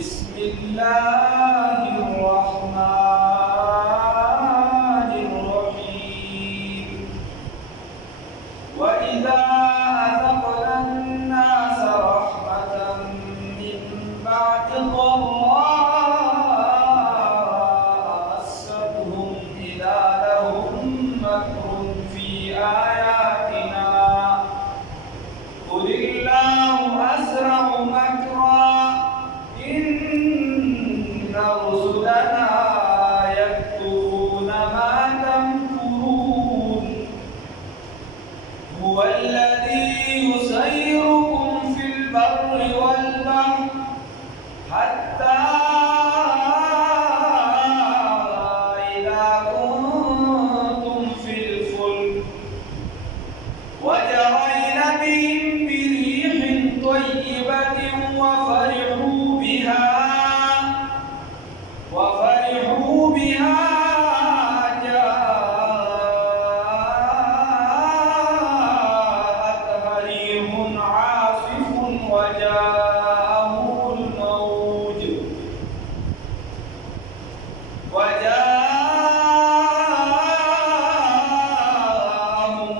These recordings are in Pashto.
بسم الله الرحمن الرحيم وإذا أذقنا الناس رحمة من بعد ضراء مستهم إذا لهم مكر في آياتنا قل الله أسرع مكرا إن رسلنا يكتبون ما تمكرون هو الذي يسيركم في البر والبحر حتى إذا كنتم في الفلك وجرين بهم بريح طيبة وفرحوا بها جاءتها ريح عاصف وجاءهم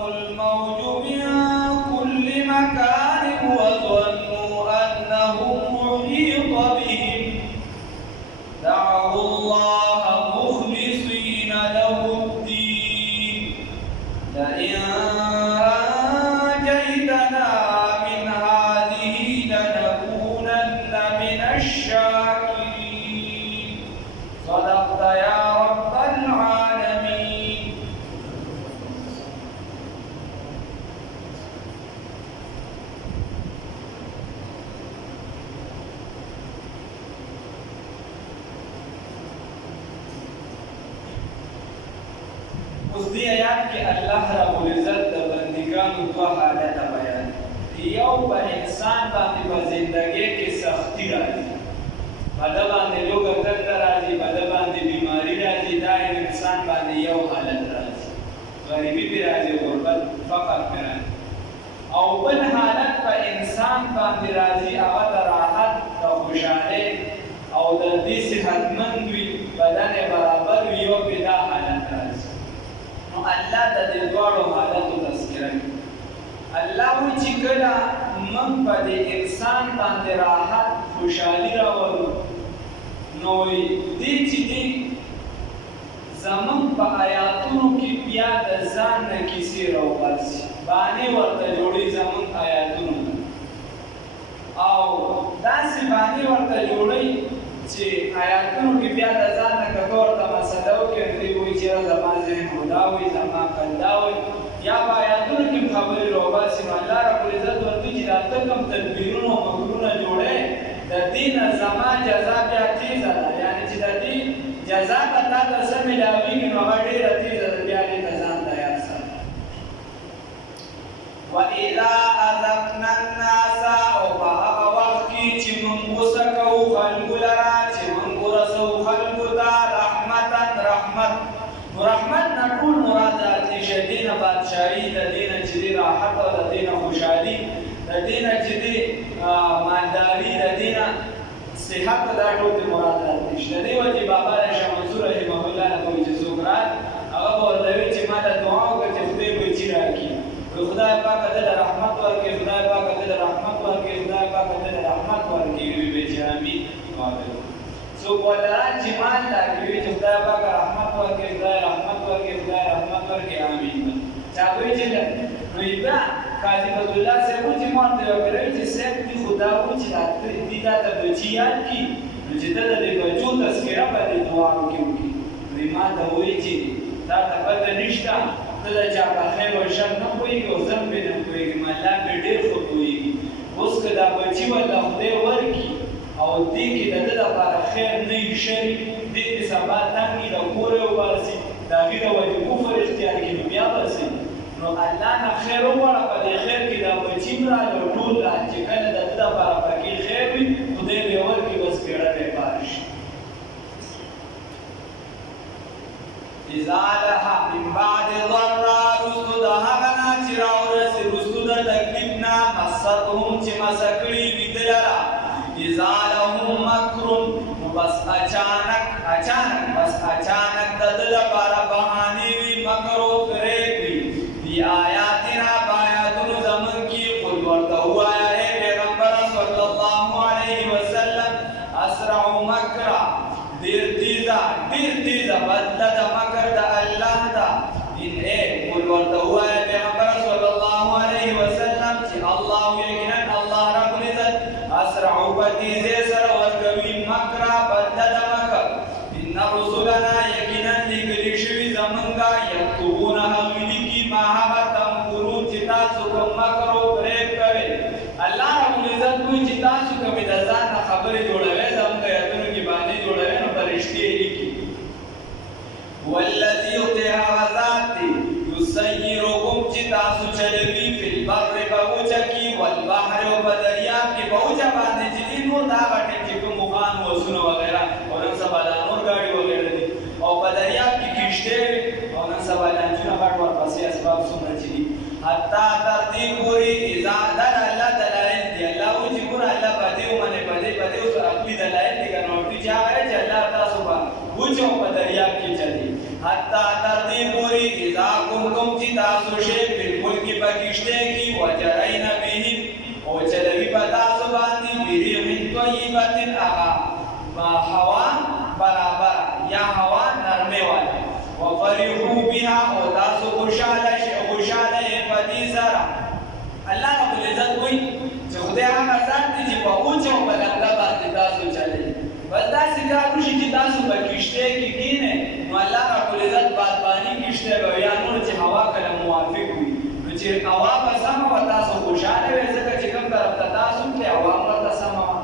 الموج من كل مكان وظنوا أنهم محيط بهم دعوا الله مخلصين له الدين لئن أنجيتنا من هذه لنكونن من الشاكرين صدقت يا رب العالمين. اوس دې آیات کې الله رب العزت د بندګانو دوه حالت بیان یو په انسان باندې په ژوندۍ کې سختی راځي په د باندې لوګه تک راځي په د باندې بیماری راځي دا انسان باندې یو حالت راځي غریبی به راځي غربت فقر به راځي او بل حالت په انسان باندې راځي هغه د راحت د خوشحالۍ او د دې صحتمند وي بدن برابر وي یو په دا حالت راځي. نو الله د دې دواړو حالاتو تذکره کوي. الله وی چې کله موږ په دې انسان باندې راحت خوشحالي راوړو نو دې چې دې زموږ په آیاتونو کې بیا د ځان نه کیسې راوباسي باندې ورته جوړي زموږ آیاتونو او داسې باندې ورته جوړي چې آیاتونو کې بیا د ځان نه کتور ته مسله وکړي دوی وایي چې زما ذهن هدا وي زما قلدا وي یا په آیاتونو کې خبرې راوباسي نو الله رب العزت ورته چې دا ته کوم تدبیرونه او مکرونه جوړې د دې نه زما جزا بیا تیزه ده یعنې چې د دې جزا به تا ته څه ملاویږي نو هغه ډېره تیزه ده بیا دې ته ځان تیار ساته. وإذا أذقنا الناس او په هغه وخت کې چې موږ غوسه کوو خلکو لره چې موږ ورسوو خلکو ته رحمت نه ټول مراد راځي چې د دې نه بادشاهي د دې نه چې د راحت او د دې نه خوشحالي د دې نه چې د مالداري د دې نه صحت دا ټول مراد راځي. د دې وجې بابا شاه منصور رحمه الله نه کوي چې څوک هغه به ورته وایي چې ما ته دعا وکړه چې خدای بچي راکړي خدای پاک ته د رحمت ورکړي خدای پاک ته د رحمت ورکړي خدای پاک ته د رحمت ورکړي وی چې امين وایي. څوک ولران چې مان راکړي چې خدای پاک رحمت ورکړي خدای رحمت ورکړي خدای رحمت ورکړي امين. چا وایي چې نو یبا قاضي عبد الله صاحب چې مونږ ته وکړي چې صاحب دې خدا و چې دې دا ته بچی یاد کی نو چې ته دې بچو تذکرہ باندې دعا وکړي نو ما ته وایي چې دا ته پته نشته ته دا چا په خیر او شر نه پوهېږي او ځم پرې نه پوهېږي ما الله پرې ډېر ښه پوهېږي. اوس که دا بچي ورته خدای ورکړي او دې کې د ده لپاره خیر نه وي شر دې کې سبا تنګ وي د کور یې وباسي د هغې د وجې کفر اختیار کړي نو بیا به څه نو الله نه خیر وغواړه په دې خیر کې دا بچي هم راغله او ټول راغله چې کله د ده لپاره پکې خیر وي خدای به یې ورکړي بس بیړه به یې پاره شي. اذا لها من بعد ضراء رسو د هغه نه چې راورسي رسو د تکلیف نه مستهم چې مسه کړي وي ده لره اذا لهم مکر بس اچانک د ده لپاره بهانې وي مکر و فریب وي فی آیاتنا بآیاتونو زمونږ کې قل ورته ووایه ای پیغمبره صلی الله علیه وسلم اسرع مکرا ډېر تیزه بدله د مکر د الله ده ان ای قل ورته ووایه پیغمبره صلی الله علیه وسلم چې الله یقینا الله رب العزت اسرع په تیزۍ سره ورکوي مکرا بدله د مکر ان رسلنا یقینا لیکلي شوي زمونږه یکتبون هغوی لیکي ما هغه تمکرون چې تاسو کوم مکر و فریب کوئ الله رب العزت وایي چې تاسو کومې د ځان نه خبرې جوړوئ زموږ آیتونو کې باندې جوړوئ نو فرشتې یې لیکي والذي خدای هغه ذات دی یسیرکم چې تاسو چلوي فی البر په وچه کې والبحر او په دریاب کې په وچه باندې چې دي نور دا هغه ټیم چې کوم مخان وسونه وغیره او نن سبا دا نور ګاډي وغیره دي او په دریاب کې کشتۍ او نن سبا لانجونه غټ ورپسې اسباب څومره چې دي حتی تر دې پورې اذا در الله دلایل دی الله و چې ګور الله باندې ومنه باندې اوس عقلي دلایل دي کنه او چې هغه چې الله تاسو باندې وچو په دریاب کې چلی حتی تر دې پورې اذا کوم چې تاسو شی بالکل کې پکشته کې وجرین به او چلوي په تاسو باندې بیره طیبه اغا با هوا برابر یا هوا نرمه والا وفرحوا بها او تاسو خوشاله په دې سره الله رب العزت وایي چې خدای هغه ذات دی چې په اوچو په لنګه باندې تاسو چلوي بس داسې کار وشي چې تاسو په کشتۍ کې کښېنئ نو الله رب العزت بادباني کشتۍ به یا نور چې هوا کله موافق وي نو چې هوا به سمه وه تاسو خوشحاله وئ ځکه چې کوم طرف ته تاسو تلئ هوا هم ورته سمه وه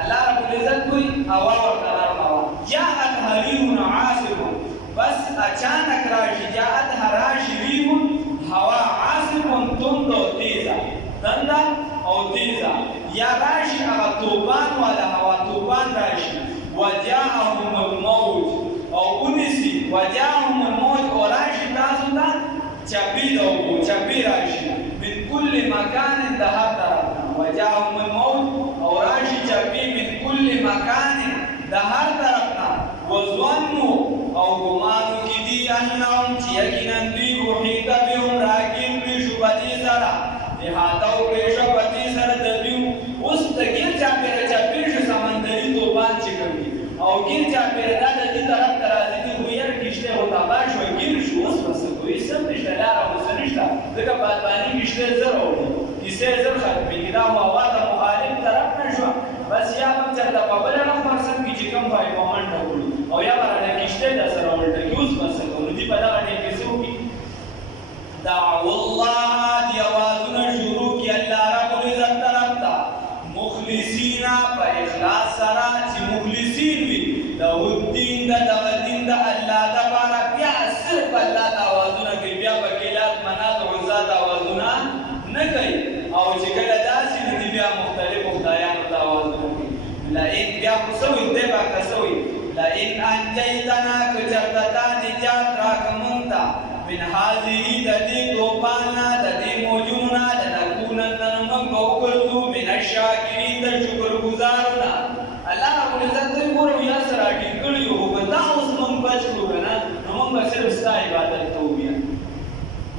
الله رب العزت وایي هوا ورته نرمه وه جاءت حریم عاصف بس اچانک راشي جاءت راشي ریم هوا عاصف تند او تیزه تنده او تیزه یا راشي هغه طوفان والا هوا طوفان راشي وجاءهم الموج او اونسي وجاءهم الموج او راشي تاسو ته چپی راشي من كل مكان د هر طرفنا وجاءهم الموج او راشي چپی من كل مكان د هر طرفنا وظنوا او ګمانو کې دي انهم چې یقینا دوی محیط بهم راګیر کړي شو په دې سره احاطه وکړي شو په دې سره د دوی اوس د ګیر چاپېره شو سمندري طوفان چې کوي او ګیر چاپېره دا د دې طرف ته راځي چې ویل کښتۍ ورتابه شوه ګیر شو اوس به څه کوي څه نشته لاره خو څه نشته ځکه بادباني کښتۍ زر اوړي کیسې زر ختمېږي دا خو هوا د مخالف طرف نه شوه بس یا به چېرته په بله اړخ مرسم کې چې کوم پای په منډه وړي او یا به راته کښتۍ درسره ولټه کړي اوس به څه کوو نو دوی په دغه ټیم کې څه وکړي دعوا الله دی اوازونه شروع کړي الله رب العزت طرف ته مخلصینا په اخلاص سره چې مخلصین وي له الدین د دغه دین د الله دپاره بیا صرف الله ته اوازونه کوي بیا پکې لات منات عزات اوازونه نه کوي او چې کله داسې نو دي بیا مختلفو خدایانو ته اوازونه کوي لئن بیا خو څه وي دی به که څه وي لئن انجیتنا که چېرته تا نجات راکړه مونږ ته من هذه د دې طوفان نه د دې موجونو نه لنکونن موږ به وګرځو من الشاکرین د شکرګزارو نه الله رب العزت دوی ګوره یا سره راټینګ کړي یو خو که دا اوس موږ بچ کړو که نه نو موږ به صرف ستا عبادت کوو بیا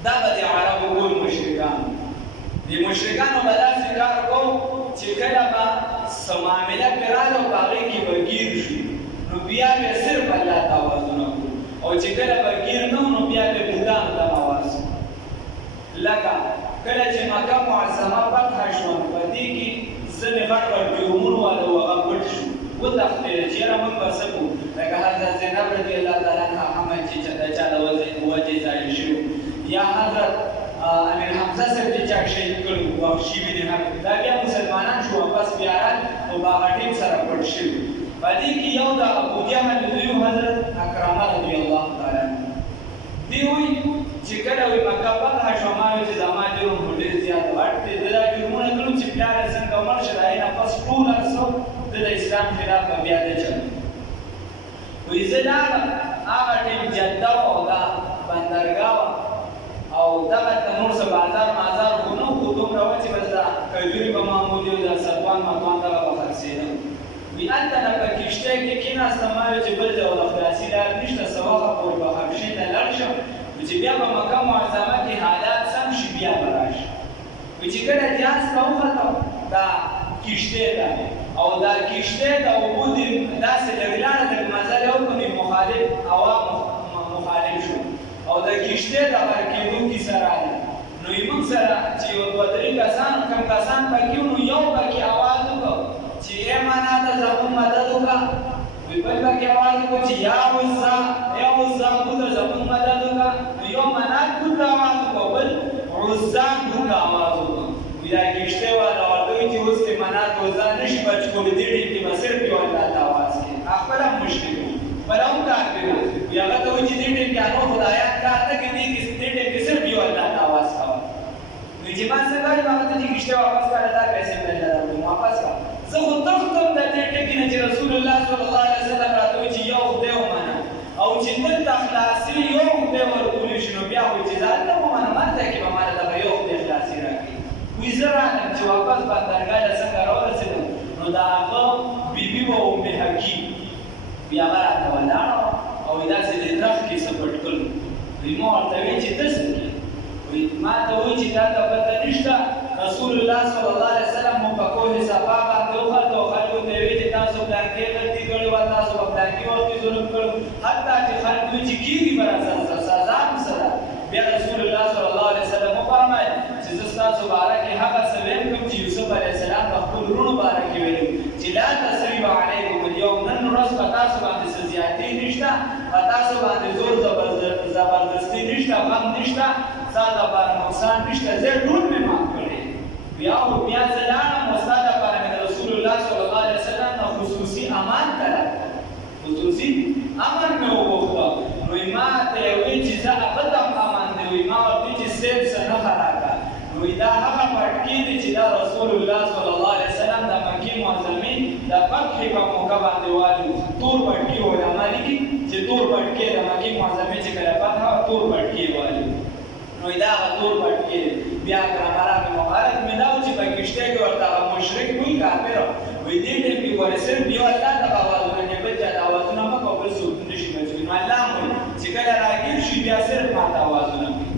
دا به د عربو ټول مشرکان د مشرکانو به داسې کار کوو چې کله به څه معامله پرې راغله او په هغې کې به ګیر شي نو بیا به صرف الله ته اوازونه کوو او چې کله به ګیر نه نو بیا به بوتانو ته اواز لکه کله چې مکه معظمه فتح شوه په دې کې ځینې غټ جرمونو والا و هغه پټ شو وتښتېدل چې یاره موږ به څه کوو لکه حضرت زینب رضي الله تعالی عنها هم چې د چا د وجې ځای شوي یا حضرت امیر حمزه صاحب چې چا شهید کړي وحشي بن حرب دا بیا مسلمانان شو واپس بیا او په هغه ټیم سره پټ شوي په دې کې یو د ابوجهل زوی حضرت اکرمه رضي الله تعالی عنه دی وایي چې کله وایي مکه فتح شوه ما وایي چې زما جرم خو ډېر زیات غټ دی زه دا جرمونه کړم چې پلار یې څنګه مړ شه د هغې نه پس ټول هر څه زه د اسلام خلاف به بیا نه چلم وایي زه دا هغه ټیم جده وه او دا بندرګاه وه او دغه نور څه بازار مازار خو نه خو دومره وه چې بس دا کجوري به معمولي وي دا سلوان مطوان دغه به خرڅېده هلته نه په کښتۍ کې کېناستم، ما ویل چې بل ډول خلاصي لار نشته، څه وخت پورې به حبشې ته لاړ شم، چې بیا به مکه معظمه کې حالات سم شي بیا به راشم. چې کله جهاز ته وختم دا کښتۍ ته، او دا کښتۍ د اوبو داسې لږ لاړه لږ مزل یې وکړ، مخالف هوا مخالف شو او د کښتۍ د غرق کېدو کیسه راغله. نو موږ سره چې یو دوه درې کسان کم کسان پکې وو، نو یو پکې اواز وکړ چې ای مانا ته زموږ مدد وکړه. بل پکې اواز وکړ چې یا عزا بوته زموږ مدد وکړه. نو یو منات بوته اواز وکړ، بل عزا بوته اواز وکړ. دا کښتۍ والا ورته وایي چې اوس دې منات عزا نشي بچ کولی، دې ډېر کې به صرف یو الله ته اواز کوي. خپله هم مشرک وو، خپله هم کافر وو. وي هغه ته وایي چې دې ټیم کې هغه خدایان کار نه کوي، دې ټیم کې صرف یو الله ته اواز کوه. نو چې ما څه وایي هغه ته چې کښتۍ واپس کړه، دا پیسې مې درته درکړم، واپس کړه. زه خو تښتم د دې ټکي نه چې رسول الله صلی الله علیه وسلم راته وایي چې یو خدای ومنه، او چې دلته خلاصي یو خدای ورکولی شي، نو بیا خو چې زه هلته ومنم، هلته کې به ماته دغه یو خدای خلاصي راکړي. وایي زه راغلم چې واپس بندرګاه ته څنګه راورسېدم، نو د هغه بیبي به ام حکیم بیا هغه راته ولاړه او داسې د درخت کې څه پټ کړل. وایي ما ورته ویل چې ته څه کوې؟ وایي ما ته وایي چې دا ته پته نشته، رسول الله صلی الله علیه وسلم مو په کوه صفا باندې وخت او خلکو ته ویل چې تاسو پلانکې غلطي کړې وه، تاسو په پلانکې وخت کې ظلم کړو، حتی چې خلک وایي چې کېږي به راسره سزا هم سره. بیا رسول الله صلی الله علیه وسلم وفرمایل چې زه ستاسو باره کې هغه څه ویل کوم چې یوسف علیه السلام په خپلو وروڼو باره کې ویلي چې لا تثریب علیکم اليوم، نن ورځ په تاسو باندې څه زیاتې نشته، په تاسو باندې زور زبردستي نشته، غم نشته، ستا دپاره نقصان نشته، زه ټول مې معاف کړی. بیا زه لاړم او ستا دپاره مې د رسول الله صلی الله علیه وسلم نه خصوصي امان طلب کړ، خصوصي امن مې وغوښته. نو ما ته یې ویل چې زه ابد هم امن دی. وایي ما ورته ویل چې سیب څه نښه راکړه. نو دا هغه پټکي دي چې دا رسول الله صلی الله علیه وسلم د مکې معظمې د فتحې په موقع باندې والي تور پټکي علما لیکي چې تور پټکي د مکې معظمې چې کله فتح وه تور پټکي والي. نو دا هغه تور پټکي دی. بیا کرامران مبارک مې دا و چې په کښتۍ کې ورته هغه مشرک وایي کافر وایي دې ټیم کې ګورې صرف یو الله ته به اوازونه کوي، بل چا ته اوازونه مه کوه، بل څوک نشي بچوي. نو الله هم وایي چې کله راګیر شي بیا صرف ما ته اوازونه کوي.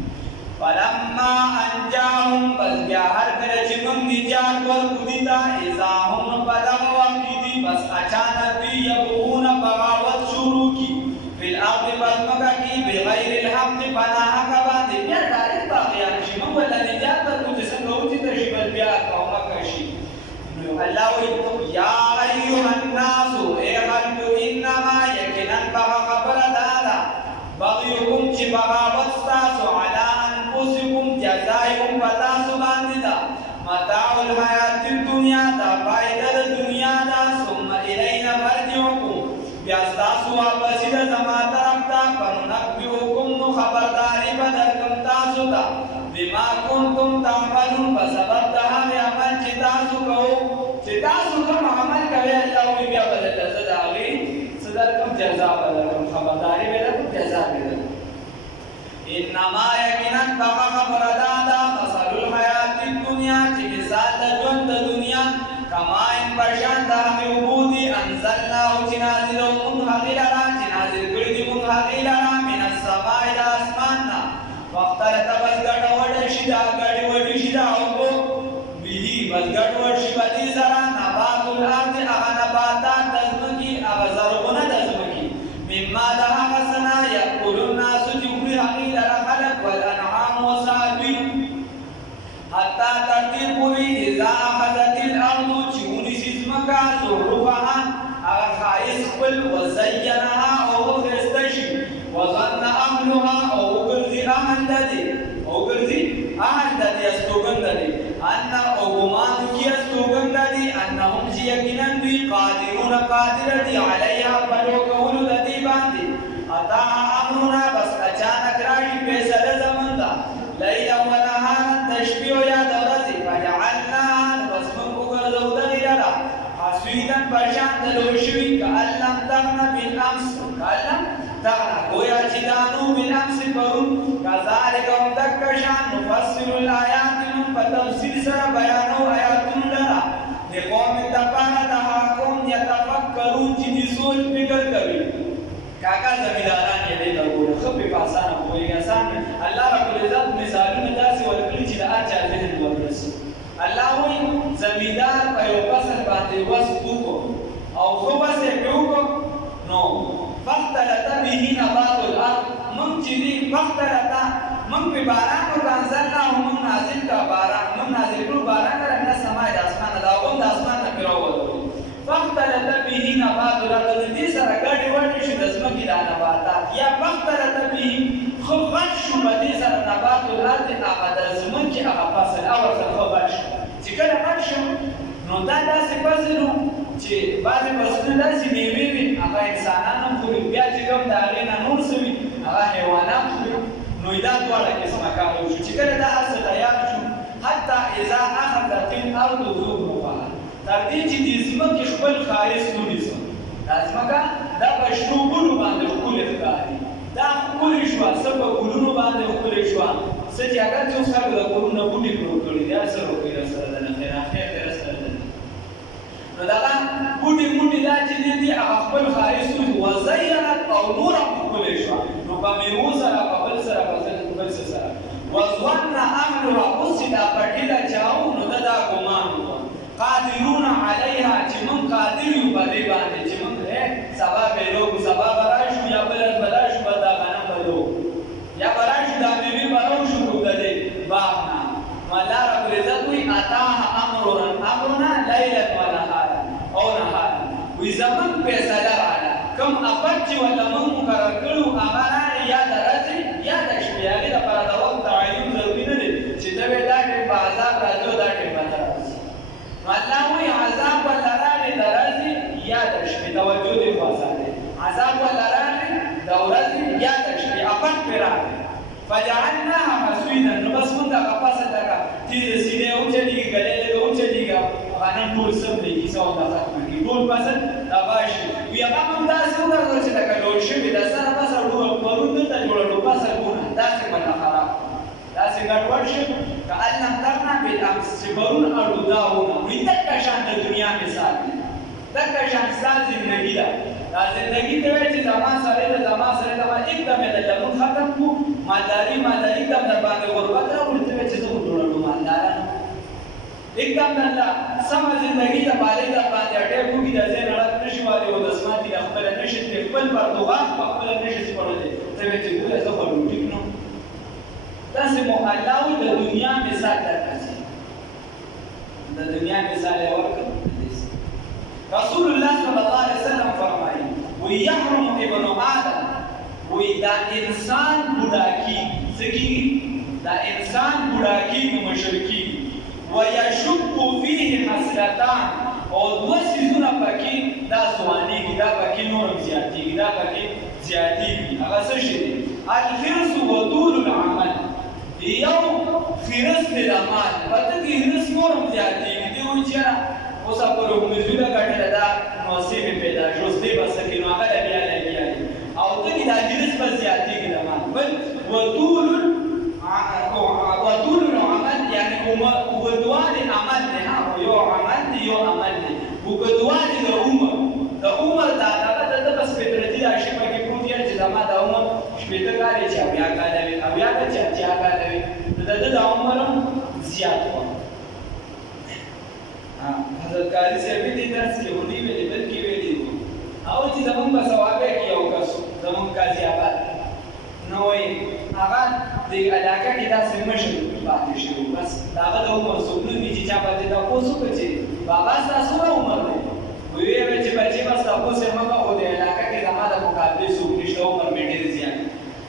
فلما انجاهم، بس بیا هر کله چې موږ نجات ورکړو دې ته، اذا هم په دغه وخت کې دي بس اچانک دوی یبغون بغاوت شروع کړي فی الارض په ځمکه کې بغیر الحق په ناحقه باندې. بیا ډایرکټ باغیان شي، موږ ورته نجات ورکړو چې څنګه وچېته شي بس بیا قومکه شي. نو الله وایي یا ایها الناس، ای خلکو، انما یقینا بغه خبره دا ده بغیکم چې بغاوت ستاسو علی انفسکم جزای هم په تاسو باندې ده، متاع الحیات الدنیا دا فایده د دنیا ده، ثم الینا مرجعکم بیا ستاسو واپسې ده زما طرف ته، فننبئکم نو خبرداری به درکړم تاسو ته بما کنتم تعملون په سبب د هغې عمل چې تاسو کوو، چې تاسو کوم عمل کوئ الله وایي بیا به درته زه د هغې څه درکړم، جزا به درکړم، خبرداری به درکړم، جزا به درکړم. انما یقینا دغه خبره دا ده مثل الحیات الدنیا چې مثال د ژوند د دنیا کماء په شان د هغې اوبو دي انزلناه چې نازلو مونږ هغې لره، چې نازل کړي دي مونږ هغې لره من السماء د اسمان نه، واختلط بس ګډوډ شي دا ګډوډ شي دا اوبو به بس ګډوډ شي په دې سره نبات الارض هغه نباتات د ځمکې هغه زرغونه د ځمکې مما د هغه څه نه یأکل الناس چې خوري هغې لره خلک والانعام وڅاروي حتی تر دې پورې اذا اخذت الارض چې ونیسي ځمکه زخرفها هغه ښایست خپل وزینها او وښایسته شي وظن اهلها او وګرځي اهل د دې استوګن د دې ان او ګمان وکړي استوګن د دې انهم چې یقینا دوی قادرون قادر دي علیها په کولو د دې باندې اتا امرنا بس اچانک راشي فیصله زمونږ ده لیلا ونهارا د شپې او یا د ورځې فجعلناها بس موږ وګرځو دغې لره حصیدا په شان د لوی شوي کأن لم تغن بالامس کأن تغنا گویا چې دا نو بالامس پرون کذالک هم دک شان نفصل الآیات موږ په تفصیل سره بیانو آیاتونو لره لقوم دپاره د هغه قوم یتفکرون تفکرون چې دې سوچ فکر کوي کاکا زمینداران یې دې ته وګوره ښه پې په اسانه پوهېږي اسان الله رب العزت مثالونه داسې ورکړي چې د هر چا ذهن وررسي الله وایي زمیندار په یو فصل باندې وس وکړو او ښه وس یې پرې وکړو نو فاختلط به نبات الارض موږ چې دې فاختلط موږ پې باران وکړو انزلناه موږ نازل کړه باران موږ نازل کړو باران کړه من السماء د اسمان نه دا هم د اسمان نه پرې راووتلو فاختلط به نبات الارض د دې سره ګډې وډې شو د ځمکې دا نباتات یا فاختلط به ښه غټ شو په دې سره نبات الارض هغه د ځمکې هغه فصل اول ځل ښه غټ شو چې کله غټ شو نو دا داسې فصل و چې بعضې فصلونه داسې میوې وي هغه انسانان هم خوري بیا چې کوم د هغې نه نور څه وي هغه حیوانات خوري نو دا دواړه قسمه کار وشو چې کله دا هر څه تیار شو حتی اذا اخذت الارض زخرفها تر دې چې دې ځمکې خپل ښایست ونیسه دا ځمکه دا په شنو ګلو باندې ښکلې ښکاري دا ښکلې شوه څه په ګلونو باندې ښکلې شوه څه چې اګر چې اوس خلکو د کورونو نه بوټي پرو کړي دي هر څه روکوي راسره د نه خیر اخر دی راسره د نه نو دغه بوټي موټي دا چې دي دي هغه خپل ښایست وزینت او نور هم ښکلې شوه نو په میوو سره په بل سره په بل څه سره وظن اهلها اوس چې دا پټي دا چاو نو دا ګمان وکړه قادرون علیها چې موږ قادر یو په دې باندې چې موږ سبا به لوګو سبا به راشو یا بل ورځ به راشو به دا غنم به لوګو یا به راشو دا میوې به راوشو د دې باغ نه نو الله رب العزت وایي اتاها امرنا لیلا ونهارا او نهارا وایي زموږ فیصله راغله کوم افت چې ورته موږ مقرر کړو هغه راغی یا د ورځې یا د شپې هغې دپاره د وخت تعین ضروري نه دی چې ته به دا ټیم به عذاب راځي او دا ټیم به نه راځي نو الله وایي عذاب ورته راغی د ورځې یا د شپې توجه دې خوا ساتئ عذاب ورته راغی د ورځې یا د شپې افت پرې راغی فجعلناها حصیدا نو بس موږ هغه فصل لکه تیزه سینې اوچلېږي ګلې لږه اوچلېږي غنم ټول سمېږي کیسه ورته ختمه کړي ټول فصل تباه شي وي هغه هم داسې وګرځول چې لکه لوړ شوي د سره فصل پرون دلته جوړه فصل ونه داسې مله خراب داسې ګډوډ شو کأن لم تغن بالامس چې پرون اړوداونه وي دکه شان د دنیا مثال دی دکه شان ستا زندګي ده دا زندګي ته وایي چې زما سره ده زما سره ده एकदम یې د لمون ختم کړو مالداري एकदम در باندې غربت راوړي ته وایي چې زه خو جوړه مالداران एकदम الله سمه زندګي د بالې در باندې اټیک وکړي د ځای نه ړک نه شي والي او د اسماتي د خپله نه شي خپل پردوغاښ په خپله نه شي سپړلی ته وایي چې ګوره زه خو ډوډۍ کړم داسې مو الله وایي د دنیا مثال درکړي د دنیا مثال یې ورکړ رسول الله صلی الله علیه وسلم فرمایي ويحرم ابن آدم وی دا انسان بوډاکی څه دا انسان بوډاکی مشرکی ويشق فيه حسرتان او دوه سيزونه پکې دا ځواني دا پکې نور زیاتی دا پکې زیاتی هغه څه شي الحرص وطول العمل یو خرس د عمل پته کې خرس نور زیاتی دی و چې اوس په کومه زوده کټه دا نصیب پیدا جوړې بس کې نو هغه بیا لګیا او ته دا خرس په زیاتی کې عمل بل وطول العمل يعني وګدوال عمل نه یو عمل دی یو عمل دی وګدوال د عمر دا بس فطرتي راشي پکې پروت یې چې زما د عمر شپږ کال چې بیا کالوي بیا چې کالوي د عمر زیات و حضرت قاری صاحب دې درس کې ونی ویلې بلکې ویلې او چې زمونږ په ثواب کې یو کس زمونږ قاضي آباد نو هغه د علاقه کې داسې مشر پاتې شو بس هغه د عمر څومره وي چې چا باندې تاسو کوچې بابا تاسو عمر دی وی چې بچي بس تاسو یې مګه او د علاقه کې زما د مقابله څوک نشته عمر مې ډېر زیات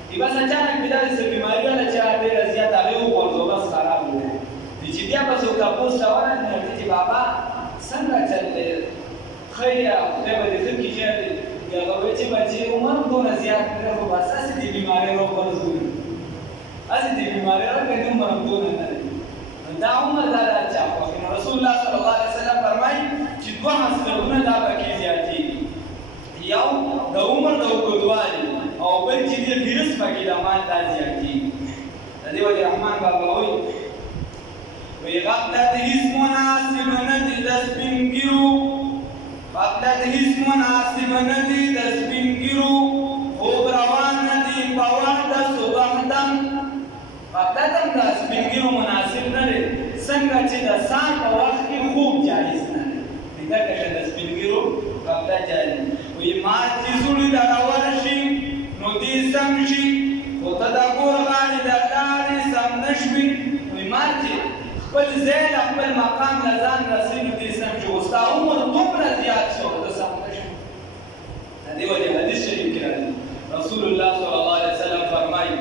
دی بس اچانک بیا د بیماری ولا چې ډېر زیات هغه ورته بس خراب و دي چې بیا بس تاسو راوړل نو چې بابا څنګه چلې خیر خدای دې څنګه کیږي هغه چې بچي عمر دونه زیات دی خو بس اسې دې بیماری رو ورزوري اسې دې بیماری رو کې عمر دونه نه دا عمر دا چا خو رسول الله صلی الله علیه وسلم فرمایي چې دوه مسلونه دا پکې زیاتې یو د عمر د اوږدوالي او بل چې د فیروس پکې د مال دا زیاتې د دې وجه رحمان بابا وایي غفلت هیڅ مناسب نه دي د سپین ګیرو غفلت هیڅ مناسب نه دي د سپین ږیرو خوب روان نه دي په وخت د صبح دم غفلت هم د سپین ږیرو مناسب نه دی څنګه چې د سهار په وخت کې خوب جایز نه دی ځکه چې د سپین ږیرو غفلت جایز وایي ما چې زړه درور شي نو دې سم شي خو ته د کور غاړې د لارې سم نه شوي وایي ما چې خپل ځای له خپل مقام له ځان رسوي نو دې سم شي اوس ستا عمر دومره زیات شو ته سم نه شي د دې وجې حدیث شریف کې راځي رسول الله صلی الله علیه وسلم فرمایي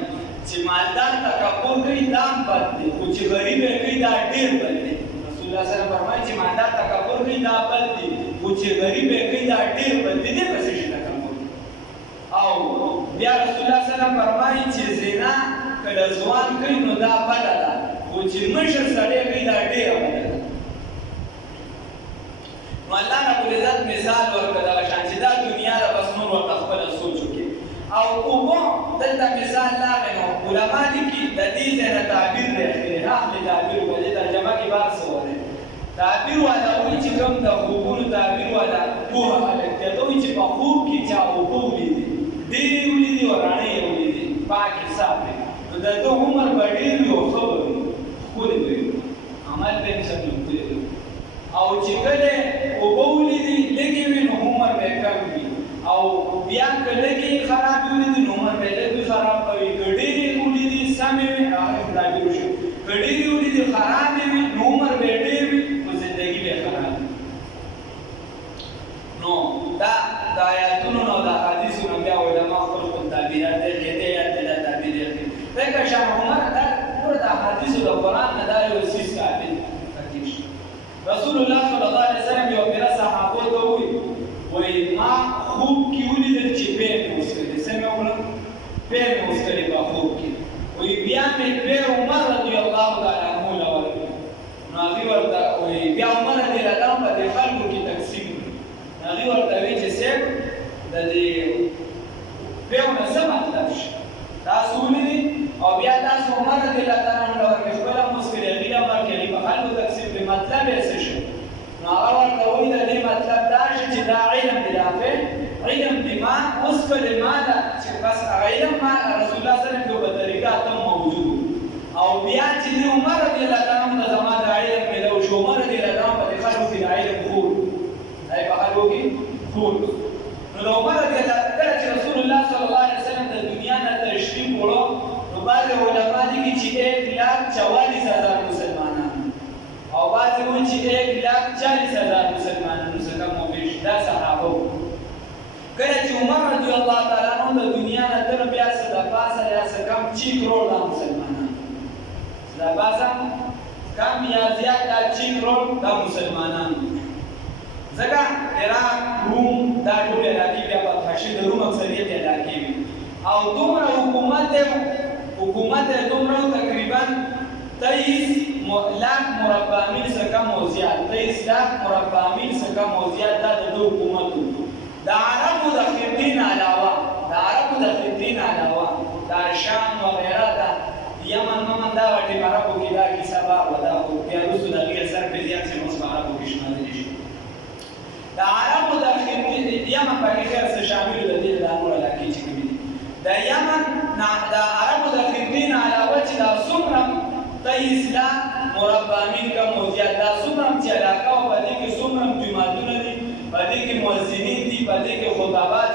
چې مالدار تکبر کوي دا هم بد دی خو چې غریب یې کوي دا ډېر بد دی رسول الله صلی الله علیه وسلم فرمایي چې مالدار تکبر کوي دا بد دی خو چې غریب یې کوي دا ډېر بد دی دې پسې شي تکبر او بیا رسول الله صلی الله علیه وسلم فرمایي چې زنا که د ځوان کوي نو دا بده ده خو چې مشر سړی کوي دا ډېره بده ده نو الله رب العزت مثال ورکړه دغه شان چې دا دنیا ده بس نور ورته خپله سوچ وکړي او اوبه دلته مثال راغی نو علما دي کې د دې ځای نه تعبیر دی اخلي تعبیر ولې ترجمه کې بار څه وایي تعبیر والا وایي چې کوم د خوبونو تعبیر والا پوهه هلک دی ته وایي چې په خوب کې چا اوبه ولیدي ډېرې ولیدي او راڼې یې ولیدي پاکې صافې نو د ده عمر به ډېر وي او ښه به وي ښکلې به وي عمل به یې ښه وي او چې کله اوبه ولیدي لږې وي نو عمر به یې کم وي او بیا که لږې خراب ولیدي نو عمر به یې لږ خراب به وي که ډېرې ولیدي سمې وي هغه خرابې وشي که ډېرې ولیدي خرابې وي نو عمر به یې ډېر وي نو زندګي به یې خراب وي نو دا د آیاتونو نو د حدیثو نه بیا علما خپل خپل تعبیرات دی دې یاد دی دا تعبیر دی ځکه شاه عمر دا ټول د حدیثو د قرآن نه دا یو څیز ثابت ترتیب شي رسول الله صلی الله علیه وسلم یو پیر صحابو ته وایي ما خوب کې ولیدل چې پیر مې وڅکلې څه مې وکړل پیر مې وڅکلې په خوب کې وایي بیا مې پیر عمر رضی الله تعالی عنه له ورکړ نو هغې ورته وایي بیا عمر رضی الله عنه په دې خلکو کې تقسیم کړو هغې ورته وایي چې صاحب د دې پیو نه څه مطلب شي تاسو ولیدي او بیا تاسو عمر رضی الله تعالی عنه له ورکړ خپله مسکرې هغې له ورکړې هغې په خلکو تقسیم کړي مطلب یې څه شي نو هغه ورته وایي د دې مطلب دا شي چې دا علم دی دافع علم دی ما اوس کله ما ده چې بس هغه علم ما رسول الله صلی الله علیه وسلم په طریقه ته موجود او بیا چې د عمر رضی الله تعالی عنه زما د علم ملو شو عمر رضی الله عنه په خلکو کې د علم خور دی په خلکو کې خور نو د عمر رضی الله کله چې رسول الله صلی الله علیه وسلم د دنیا نه تشریف وړو نو بعض علما دي چې 1,44,000 مسلمانان او بعضې وایي چې 1,40,000 مسلمانانو څخه موجود دا صحابه کله چې عمر رضی الله تعالی عنه د دنیا نه تر بیا څه د پاسه یا څه کم 6 کروڑ مسلمانان د پاسه کم یا زیات دا 6 کروڑ د مسلمانانو ځکه عراق روم دا ټول عراقي بیا په خشي د روم اکثریت عراقي وي او دومره حکومت یې دومره تقریبا 23 लाख مربع میل څخه کم او زیات 23 लाख مربع میل څخه کم او زیات دا د حکومت د عربو د خطین علاوه دا شام وغیره دا یمن ممن دا وټي عربو کې دا کیسه با ودا او بیا روسو د غیر سر په زیات چې موږ عربو کې شامل دي د عربو د خطین یمن په کې خیر څه شامل دي د نور علاقې چې کوي د یمن د عربو د خطین علاوه چې دا څومره 23 लाख مربع میل کم او زیات دا څومره چې علاقه او په دې کې څومره جماعتونه دي په دې کې مؤذنین دي په دې کې خطبات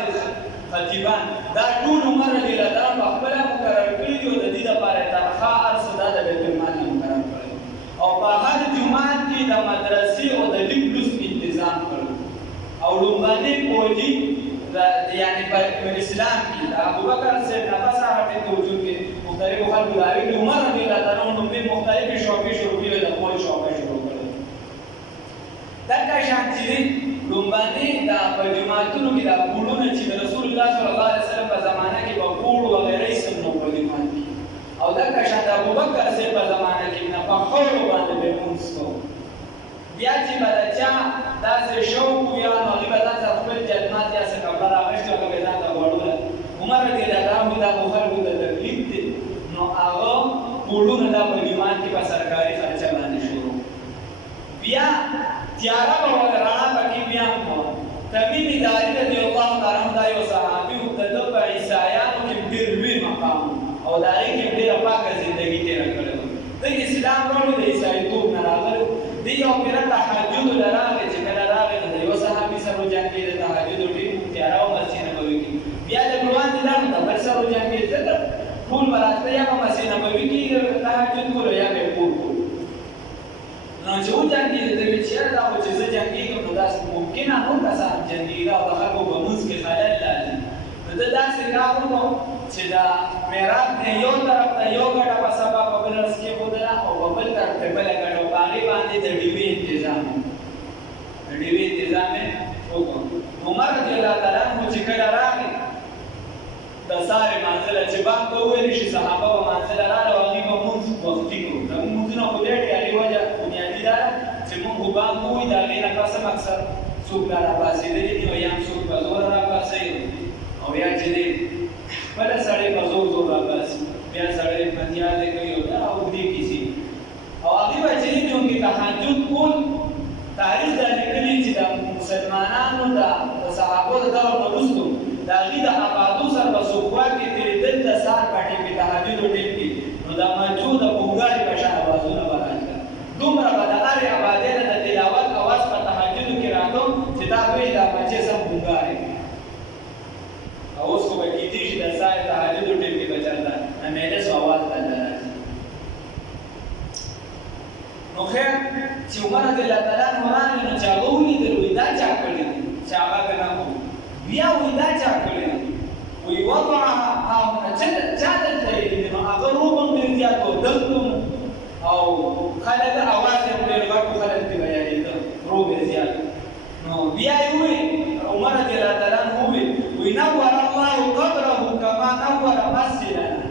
خطیبان دا ټول عمر رضی الله عنه په خپله مقرر کړي دي او د دې دپاره تنخواه هر څه دا د بیت المال نه مقرر کړی او په هر جومات کې د مدرسې او د لیک لوست انتظام کړی او لومړنی پوځي یعنې په اسلام کې د ابوبکر صاحب نه پس هغه ټیم وجود کې مختلفو خلکو راغلي دي عمر رضی الله تعالی عنه په مختلفې شعبې شروع کړي د پوځ شعبه شروع کړې دغه شان چې لومړني دا په جماعتونو کې دا کورونه چې د رسول الله صلی الله علیه وسلم په زمانه کې به کور وغیره یې سم نو په جماعت کې او دغه شان د ابوبکر صاحب په زمانه کې نه په خولو باندې به مونځ کوو بیا چې به د چا داسې شوق وي نو هغې به ځان سره خپل جلمات یا څه کپړه راغوښتي هغه به ځان ته غوړوله عمر رضی الله عنه دا خو خلکو ته تکلیف دی نو هغه کورونه دا په جومات کې په سرکاري خرچه باندې شروع بیا تیاره به رڼا پکې بیا هم ته یا په مسجد نبوي کې تهجد کولو یا به کور نو چې وجنګېده ته ویل چې یاره دا خو چې زه جنګېږم نو داسې ممکنه نور کسان جنګېږي او د خلکو په لمونځ کې خلل راځي نو ده داسې کار وکړو چې د محراب نه یو طرف ته یو ګټه په سبا په بل رس کېښودله او په بل طرف ته بله ګټه او په هغې باندې د ډیوې انتظام د ډیوې انتظام یې وکړو عمر رضی الله تعالی عنه چې کله راغی د سهار لمانځله چې بانګ به وویل شي صحابه به لمانځله راغله او هغوی به لمونځ وختي کړو زموږ لمونځونه خو ډېر دي هغې وجه بنیادي دا ده چې مونږ خو بانګ ووایي د هغې نه پس هم اکثر څوک را راپاڅېدلي دي او یا هم څوک په زوره راپاڅوي او یا چې دی خپله سړی په زور زور راپاڅي بیا سړی متیازې کوي او دا اوږدې کیسې او هغې به چې دی چونکې تهجد کول تاریخ دا لیکلي چې د مسلمانانو د صحابو د دور نه وروستو د هغې د آبادو سره په سوقوا کې تېرېدل د سهار په ټیم کې تهجدو ټیم کې نو د مجو د بونګارې په شان اوازونه به راځي دومره به د هرې آبادۍ نه د تلاوت اواز په تهجدو کې راته چې دا به یې دا بچې سم بونګارې او اوس خو به کېدای شي د سهار تهجدو ټیم کې به چېرته مجلس اواز دلته راځي نو خیر چې عمر رضی الله تعالی عنه راغی نو چې هغه ولیدل وایي دا چا کړي دي چې هغه که نه کړو بیا وایي دا چا کړي دي وایي وضعها هاهنا چا دلته ایښي دي نو هغه روب هم ډېر زیات و دلته او خلک اواز یې ډېر غټ و خلک ترې بیانېده روب یې زیات نو بیا یې وویل عمر رضی الله تعالی عنه وویل وایي نور الله قبره کما نور مسجدنا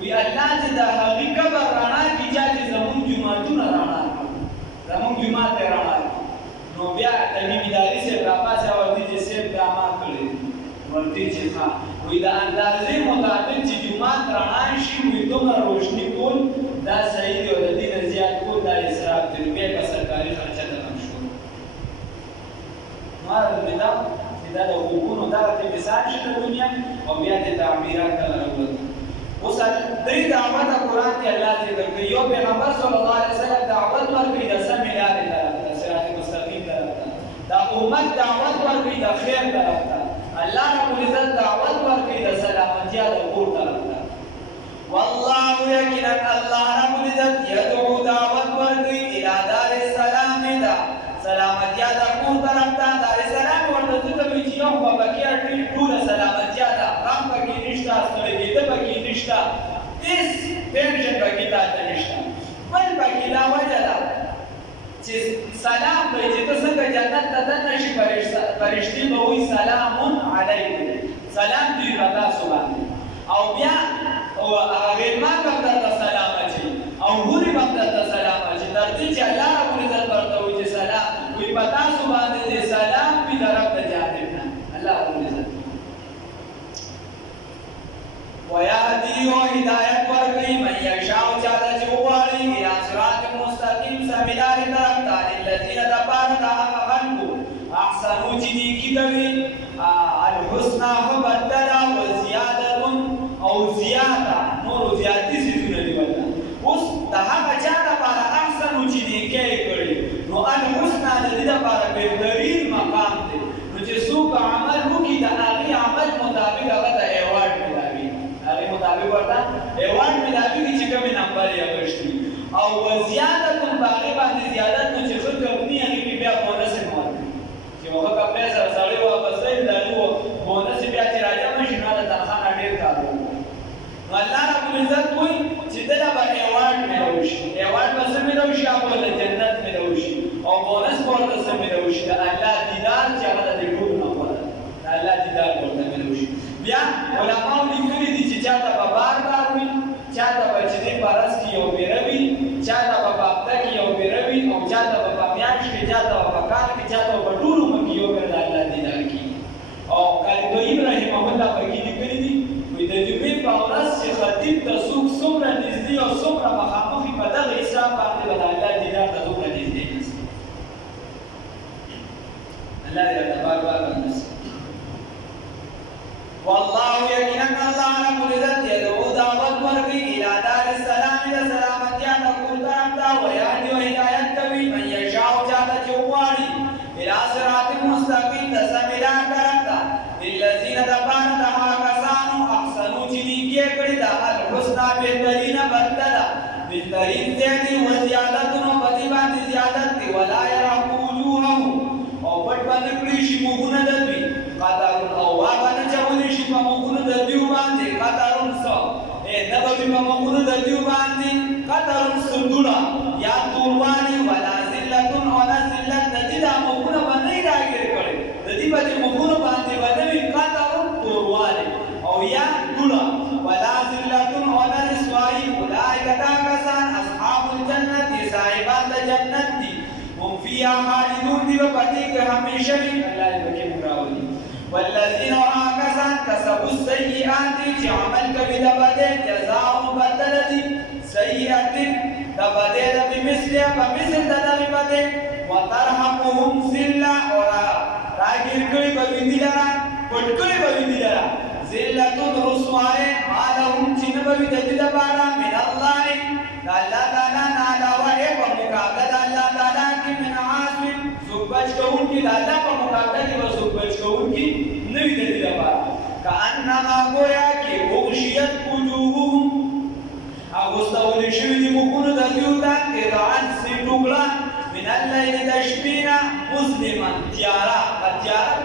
وی الله دې د هغې قبر رڼا کړي چې زموږ جوماتونه رڼا کړي زموږ جومات یې رڼا کړي نو بیا تمیم اداري صاحب راپاڅې او ورته چې صاحب دا ما کړی ورته چې ښه وی د اندازې مطابق چې جومات رڼا شي وی دومره روشني کول دا صحیح دی او د دې نه زیات کول دا اسراف دی نو بیا به سرکاري خرچه ته هم شو ما راته دا چې دا د حقوقونو دغه مثال شي د دنیا او بیا د تعمیرات ته راووتو اوس درې دعوت قرآن کې الله ذکر کوي یو پیغمبر صلی الله علیه وسلم دعوت ورکوي د سمې لارې طرف ته صراط مستقیم طرف ته دا امت دعوت ورکوي د خیر طرف ته الله رب العزت دعوت ورکوي د سلامتیا د کور طرف ته والله یقینا الله رب العزت یدعو دعوت ورکوي الی دار السلام ده سلامتیا د کور طرف ته دار السلام ورته ځکه وایي چې یو په پکې ټوله سلامتیا ده غم پکې نشته ستړی کېده پکې نشته هېڅ ټینشن پکې تاته نشته بل پکې دا وجه ده چې سلام کوي چې ته څنګه جنت ته دننه شي فرشتې به وایي سلام علیکم سلام دوی په تاسو باندې او بیا غیرمان به هم درته سلام اچوي او حورې به هم درته سلام اچوي تر دې چې الله رب العزت ورته وایي چې سلام وایي په تاسو باندې دې سلام وي د رب د جانب نه الله رب العزت ويهدي وهدايت ورکوي من یشاء چاته چې وغواړي الى صراط مستقیم سمې لارې طرف ته للذین دپاره د هغه خلکو احسنو چې نیکي کوي الحسنى ښه بدله وزیادة او زیاده نورو زیاتي څیزونه دي ورته اوس د هغه چا دپاره احسنو چې نیکۍ یې کړي نو الحسنى د دې دپاره بهترین مقام دی نو چې څوک عمل وکړي د هغې عمل مطابق هغه ته ایوارډ ملاوي هغې مطابق ورته ایوارډ ملاوي چې کومې نمبر یې اخیستی او وزیادت په هغې باندې زیادت نو چې ښه کمپني هغې کې بیا بونس یې ورکوي چې ښه کمپنۍ سره سړی واخیستی د هغې بونس یې بیا چې راجمع شي نو د تنخوا نه ډېر کار وکړو نو الله رب العزت وایي چې دله به ایوارډ میلاو شي ایوارډ به څه میلاو شي هغه به د جنت میلاو شي او بونس به ورته څه میلاو شي د الله دیدار چې هغه د دې ټولو نه غوره ده د الله دیدار به ورته میلاو شي بیا علماو لیکلي دي چې چاته به بار بار وي چاته به چې دی په ورځ کې یو پیره وي چاته به په هفته کې یو پیره وي او چاته به په میاشت کې چاته به په کال کې چاته به په ټول عمر کې یو پیره د الله دیدار کېږي او کاریګویي رحمه الله پکې لیکلي دي وایي د جمعې په ورځ چې خطیب ته څوک څومره نږدې او څومره مخامخ وي په دغه حساب باندې به د الله دیدار ته دومره نږدې نشي الله دې راته بار بار ونیسي والله یقینا الله رب العزت یدعو دعوت ورکوي الى دار السلام د سلامتیا د کور طرف ته ویهدي و هدایت کوي من یشاء چاته چې وغواړي الى صراط مستقیم د سمې لار طرف ته للذین دپاره د هغه کسانو احسنو چې نیکي یې کړې د الحسنى الحسنى بهترین بدل بهترین زیادی وزیادتن و بدی باندې زیادت دی ولا يرحق وجوههم او پټ باندې کړی شي مخونه د دوی قدرون او واغنه چولې شي په مخونه د دوی باندې قدرون سو نه به په مخونه د دوی باندې قدرون سندوړه یا توروانی ولا ذلتن ولا ذلت د دې د مخونه باندې راګر کړي د دې باندې مخونه باندې باندې قدرون توروانی او یا دوړه ولا ذلتن ولا رسوایی اولئک کسان اصحاب الجنت صاحبان جنت دی هم فيها خالدون دی پدې کې همیشه وي الله دې پکې مراولي والذین کسان کسبوا السیئات چې عمل کوي د بدې جزاء بدل دي سیئات د بدې د بمثل د دغه بدې وترحقهم ذلة اور راګیر کړي به ویني لرا پټ کړي به ویني لرا ذلة رسوای عالم چې نه به د دې لپاره من الله الله تعالی نه علاوه په مقابله الله تعالی کې من عاصم سبج کوون کې الله په مقابله کې وسبج کوون کې نه وي د دې لپاره کأنما گویا کې وغشیت وجوههم هغه ستول شوي دي مخونه د دوی ته قرعن سي ټوکړه من الليل تشبینا مسلما تیارا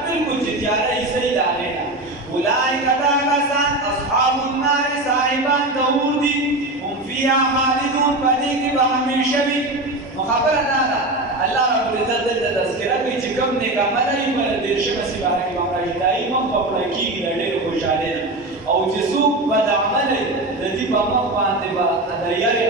بالکل چې تیارا یې صحیح ده اولئک کسان اصحاب النار صاحبان دور دي هم فيها خالدون پدې کې به همیشه وي مخابره ده الله رب العزت د تذکرہ کوي چې کوم نیک عمل یې پر دې شمه سی باندې کې باندې دایي مخ په کېږي ډېر خوشاله او چې څوک بد عمل د دې په مخ باندې د یاري